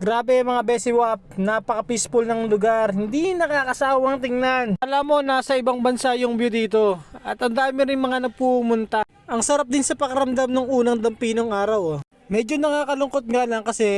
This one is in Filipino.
Grabe mga besiwap, napaka-peaceful ng lugar, hindi nakakasawang tingnan. Alam mo, nasa ibang bansa yung view dito at ang dami rin mga napumunta. Ang sarap din sa pakiramdam ng unang dampi ng araw. Medyo nakakalungkot nga lang kasi